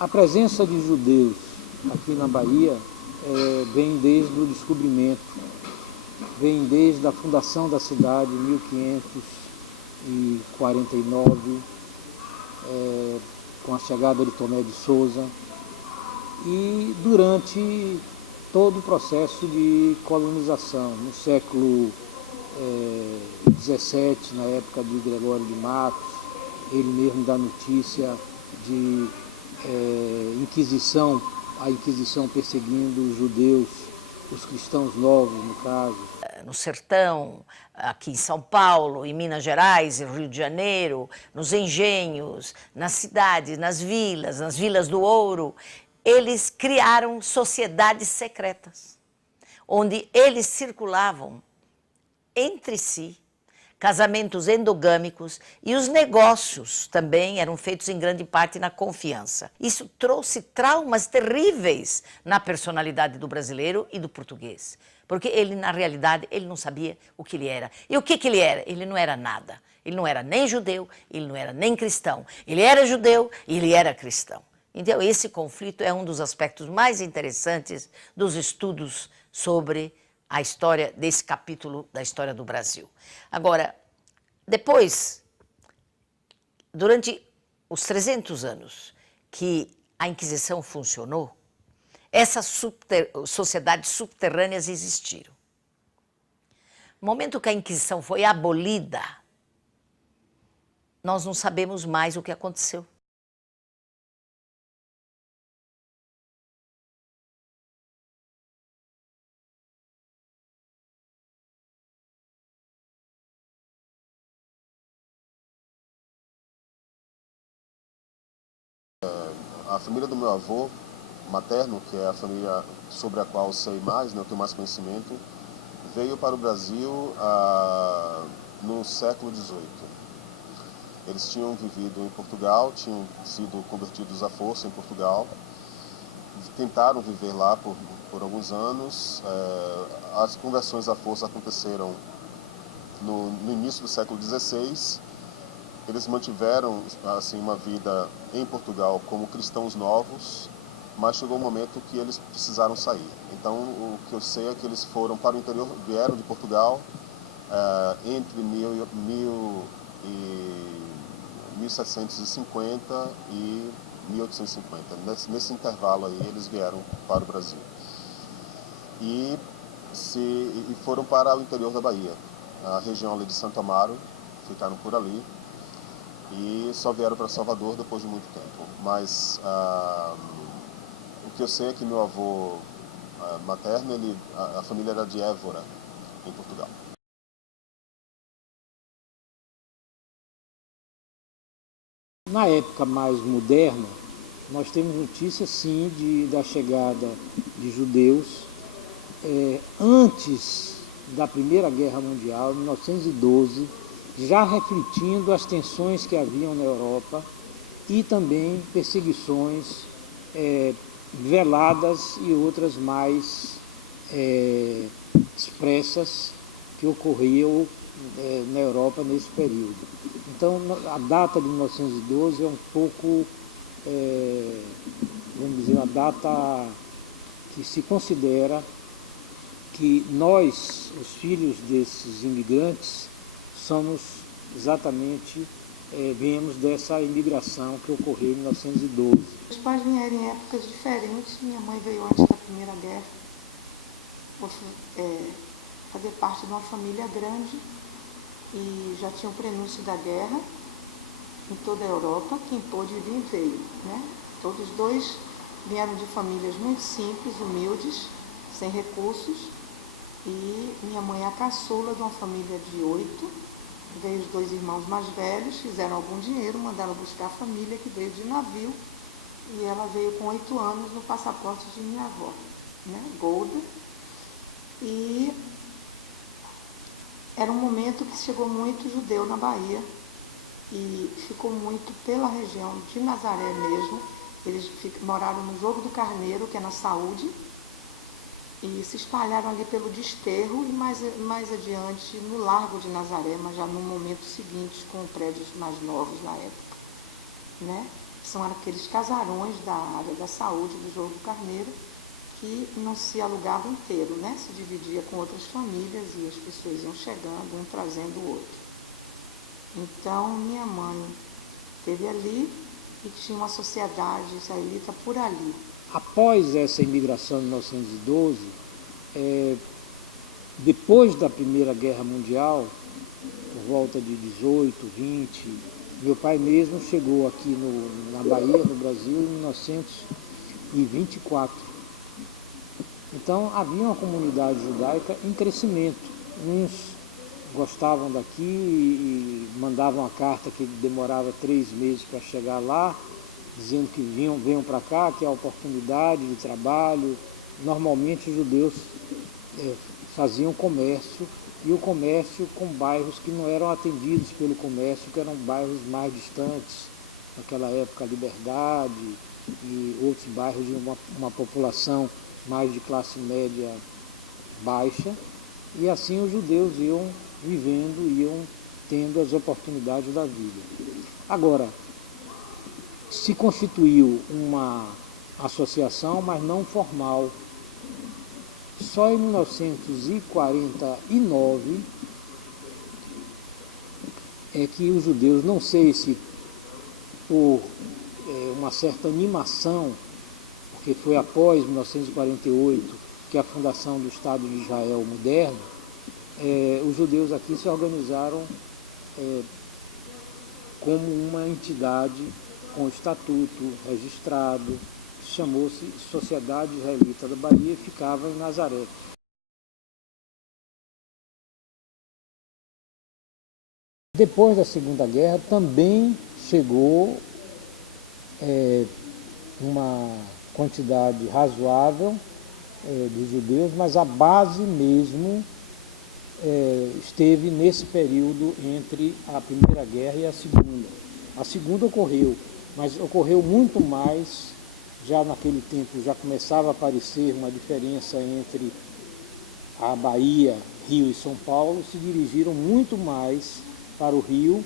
A presença de judeus aqui na Bahia vem desde o descobrimento, vem desde a fundação da cidade em 1549, com a chegada de Tomé de Souza, e durante todo o processo de colonização, no século XVII, na época de Gregório de Matos, ele mesmo dá notícia de Inquisição, a Inquisição perseguindo os judeus, os cristãos novos, no caso. No sertão, aqui em São Paulo, em Minas Gerais, em Rio de Janeiro, nos engenhos, nas cidades, nas vilas do ouro, eles criaram sociedades secretas, onde eles circulavam entre si, casamentos endogâmicos, e os negócios também eram feitos em grande parte na confiança. Isso trouxe traumas terríveis na personalidade do brasileiro e do português, porque ele, na realidade, ele não sabia o que ele era. E o que ele era? Ele não era nada. Ele não era nem judeu, ele não era nem cristão. Ele era judeu e ele era cristão. Então, esse conflito é um dos aspectos mais interessantes dos estudos sobre a história desse capítulo da história do Brasil. Agora, depois, durante os 300 anos que a Inquisição funcionou, essas sociedades subterrâneas existiram. No momento que a Inquisição foi abolida, nós não sabemos mais o que aconteceu. A família do meu avô materno, que é a família sobre a qual eu sei mais, eu tenho mais conhecimento, veio para o Brasil no século XVIII. Eles tinham vivido em Portugal, tinham sido convertidos à força em Portugal, tentaram viver lá por alguns anos. As conversões à força aconteceram no início do século XVI. Eles mantiveram assim, uma vida em Portugal como cristãos novos, mas chegou um momento que eles precisaram sair. Então, o que eu sei é que eles foram para o interior, vieram de Portugal entre 1750 e 1850. Nesse intervalo aí, eles vieram para o Brasil. E foram para o interior da Bahia, a região ali de Santo Amaro, ficaram por ali. E só vieram para Salvador depois de muito tempo. Mas o que eu sei é que meu avô materno, a família era de Évora, em Portugal. Na época mais moderna, nós temos notícias sim da chegada de judeus antes da Primeira Guerra Mundial, em 1912, já refletindo as tensões que haviam na Europa e também perseguições veladas e outras mais expressas que ocorriam na Europa nesse período. Então, a data de 1912 é um pouco, vamos dizer, a data que se considera que nós, os filhos desses imigrantes, somos exatamente, viemos dessa imigração que ocorreu em 1912. Os pais vieram em épocas diferentes. Minha mãe veio antes da Primeira Guerra, fazer parte de uma família grande e já tinha o prenúncio da guerra em toda a Europa. Quem pôde vir veio, né? Todos dois vieram de famílias muito simples, humildes, sem recursos. E minha mãe é a caçula de uma família de 8. Veio os 2 irmãos mais velhos, fizeram algum dinheiro, mandaram buscar a família, que veio de navio. E ela veio com 8 anos no passaporte de minha avó, né? Golda. E era um momento que chegou muito judeu na Bahia e ficou muito pela região de Nazaré mesmo. Eles moraram no Jogo do Carneiro, que é na Saúde, e se espalharam ali pelo Desterro e mais adiante no Largo de Nazaré, mas já no momento seguinte, com prédios mais novos na época, né? são aqueles casarões da área da saúde do Jogo do Carneiro, que não se alugava inteiro, né? Se dividia com outras famílias e as pessoas iam chegando, um trazendo o outro. Então, minha mãe esteve ali e tinha uma sociedade israelita por ali. Após essa imigração em 1912, depois da Primeira Guerra Mundial, por volta de 18, 20, meu pai mesmo chegou aqui na Bahia, no Brasil, em 1924. Então havia uma comunidade judaica em crescimento. Uns gostavam daqui e mandavam uma carta que demorava 3 meses para chegar lá, dizendo que venham para cá, que é a oportunidade de trabalho. Normalmente os judeus faziam comércio, e o comércio com bairros que não eram atendidos pelo comércio, que eram bairros mais distantes, naquela época Liberdade e outros bairros de uma população mais de classe média baixa, e assim os judeus iam vivendo, iam tendo as oportunidades da vida. Agora, se constituiu uma associação, mas não formal. Só em 1949 é que os judeus, não sei se por uma certa animação, porque foi após 1948 que a fundação do Estado de Israel moderno, os judeus aqui se organizaram como uma entidade com estatuto registrado, chamou-se Sociedade Israelita da Bahia e ficava em Nazaré. Depois da Segunda Guerra também chegou uma quantidade razoável dos judeus, mas a base mesmo esteve nesse período entre a Primeira Guerra e a Segunda. A Segunda ocorreu, mas ocorreu muito mais. Já naquele tempo já começava a aparecer uma diferença entre a Bahia, Rio e São Paulo, se dirigiram muito mais para o Rio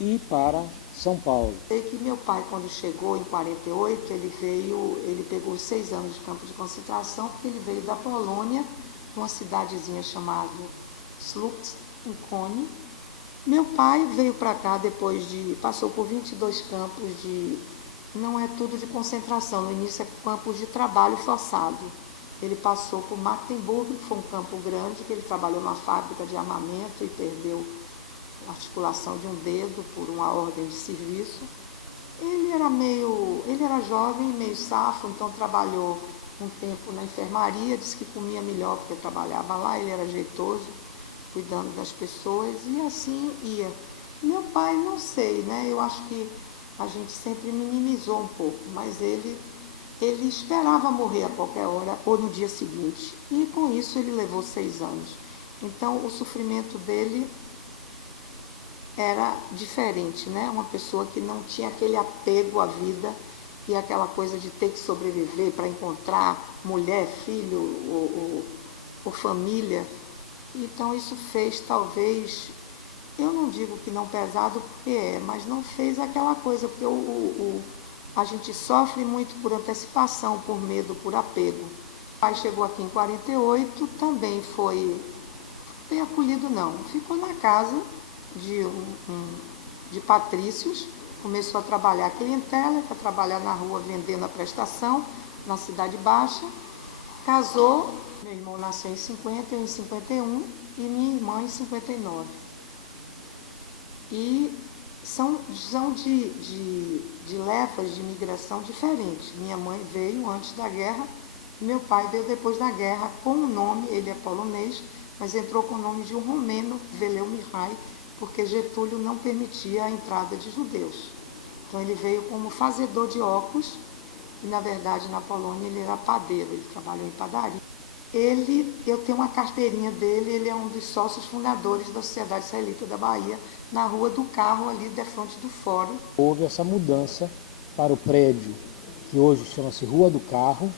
e para São Paulo. Sei que meu pai, quando chegou em 48, ele pegou 6 anos de campo de concentração, porque ele veio da Polônia, uma cidadezinha chamada Slupt, em Koni. Meu pai veio para cá passou por 22 campos não é tudo de concentração, no início é campos de trabalho forçado. Ele passou por Magdeburg, que foi um campo grande, que ele trabalhou numa fábrica de armamento e perdeu a articulação de um dedo por uma ordem de serviço. Ele era jovem, meio safo, então trabalhou um tempo na enfermaria, disse que comia melhor porque trabalhava lá, ele era jeitoso, cuidando das pessoas, e assim ia. Meu pai, não sei, né? Eu acho que a gente sempre minimizou um pouco, mas ele esperava morrer a qualquer hora ou no dia seguinte. E com isso ele levou 6 anos. Então o sofrimento dele era diferente, né? Uma pessoa que não tinha aquele apego à vida e aquela coisa de ter que sobreviver para encontrar mulher, filho ou família. Então isso fez talvez, eu não digo que não pesado, porque mas não fez aquela coisa, porque a gente sofre muito por antecipação, por medo, por apego. O pai chegou aqui em 48, também foi bem acolhido não, ficou na casa de patrícios, começou a trabalhar clientela, para trabalhar na rua vendendo a prestação, na Cidade Baixa, casou, meu irmão nasceu em 50, eu em 51 e minha irmã em 59. E são de levas de imigração diferentes. Minha mãe veio antes da guerra, meu pai veio depois da guerra com o nome, ele é polonês, mas entrou com o nome de um romeno, Veleu Mihai, porque Getúlio não permitia a entrada de judeus. Então ele veio como fazedor de óculos, e na verdade na Polônia ele era padeiro, ele trabalhou em padaria. Eu tenho uma carteirinha dele, ele é um dos sócios fundadores da Sociedade Israelita da Bahia, na Rua do Carro, ali de frente do Fórum. Houve essa mudança para o prédio, que hoje chama-se Rua do Carro,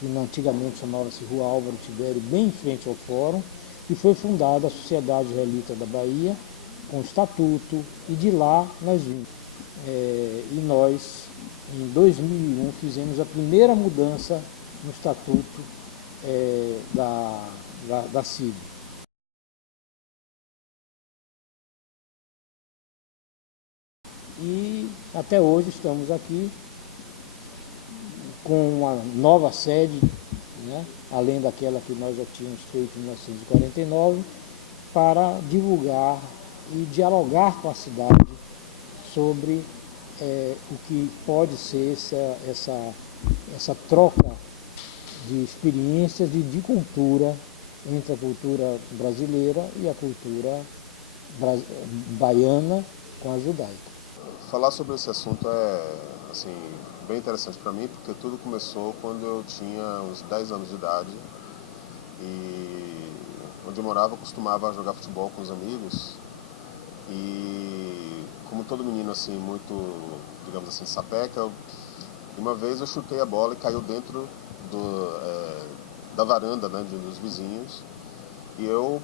que antigamente chamava-se Rua Álvaro Tibério, bem em frente ao Fórum, e foi fundada a Sociedade Israelita da Bahia, com estatuto, e de lá nós vimos. E nós em 2001, fizemos a primeira mudança no estatuto da CIB. E até hoje estamos aqui com uma nova sede, né, além daquela que nós já tínhamos feito em 1949, para divulgar e dialogar com a cidade sobre o que pode ser essa troca de experiências e de cultura entre a cultura brasileira e a cultura baiana com a judaica. Falar sobre esse assunto é assim, bem interessante para mim, porque tudo começou quando eu tinha uns 10 anos de idade e onde eu morava eu costumava jogar futebol com os amigos e como todo menino assim, muito, digamos assim, sapeca, uma vez eu chutei a bola e caiu dentro da varanda, né, dos vizinhos e eu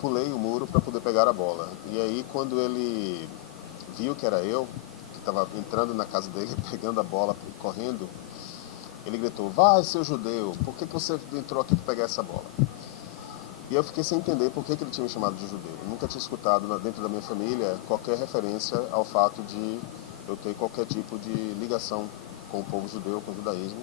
pulei o muro para poder pegar a bola. E aí quando ele viu que era eu, que estava entrando na casa dele, pegando a bola e correndo, ele gritou: "Vai, seu judeu, por que você entrou aqui para pegar essa bola?" E eu fiquei sem entender por que ele tinha me chamado de judeu. Eu nunca tinha escutado dentro da minha família qualquer referência ao fato de eu ter qualquer tipo de ligação com o povo judeu, com o judaísmo.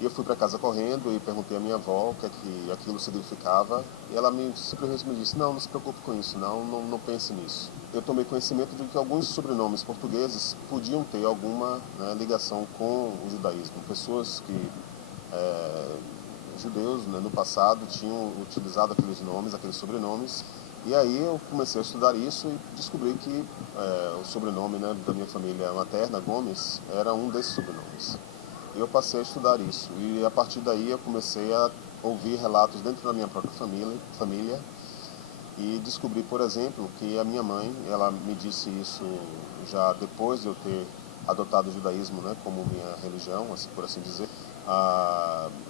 E eu fui para casa correndo e perguntei à minha avó o que é que aquilo significava. E ela simplesmente me disse: não se preocupe com isso, não pense nisso. Eu tomei conhecimento de que alguns sobrenomes portugueses podiam ter alguma, né, ligação com o judaísmo. Pessoas que, judeus, né, no passado tinham utilizado aqueles nomes, aqueles sobrenomes. E aí eu comecei a estudar isso e descobri que o sobrenome, né, da minha família materna, Gomes, era um desses sobrenomes. E eu passei a estudar isso e a partir daí eu comecei a ouvir relatos dentro da minha própria família e descobri, por exemplo, que a minha mãe, ela me disse isso já depois de eu ter adotado o judaísmo, né, como minha religião, assim, por assim dizer,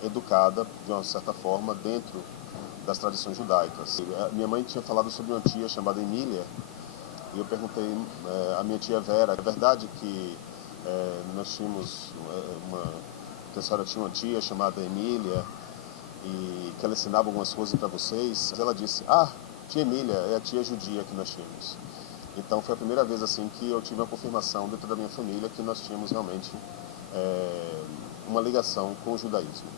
educada de uma certa forma dentro das tradições judaicas. Minha mãe tinha falado sobre uma tia chamada Emília e eu perguntei à minha tia Vera: é verdade que nós tínhamos que a senhora tinha uma tia chamada Emília e que ela ensinava algumas coisas para vocês? Ela disse: tia Emília é a tia judia que nós tínhamos. Então foi a primeira vez assim que eu tive uma confirmação dentro da minha família que nós tínhamos realmente uma ligação com o judaísmo.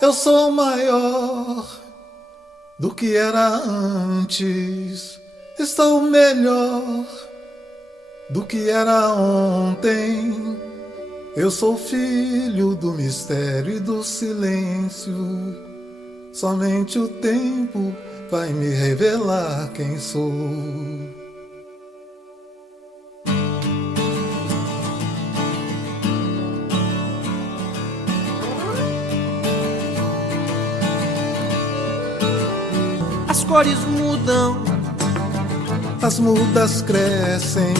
Eu sou maior do que era antes. Estou melhor do que era ontem. Eu sou filho do mistério e do silêncio. Somente o tempo vai me revelar quem sou. As cores mudam, as mudas crescem,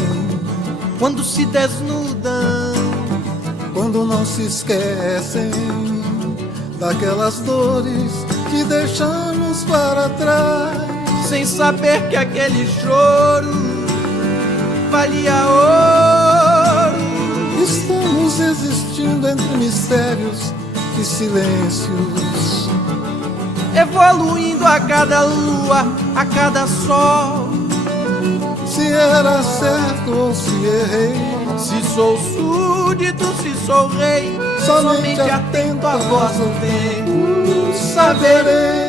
quando se desnudam, quando não se esquecem daquelas dores que deixamos para trás, sem saber que aquele choro valia ouro. Estamos existindo entre mistérios e silêncios, evoluindo a cada lua, a cada sol. Se era certo ou se errei, se sou súdito, se sou rei, somente atento à voz do tempo saberei.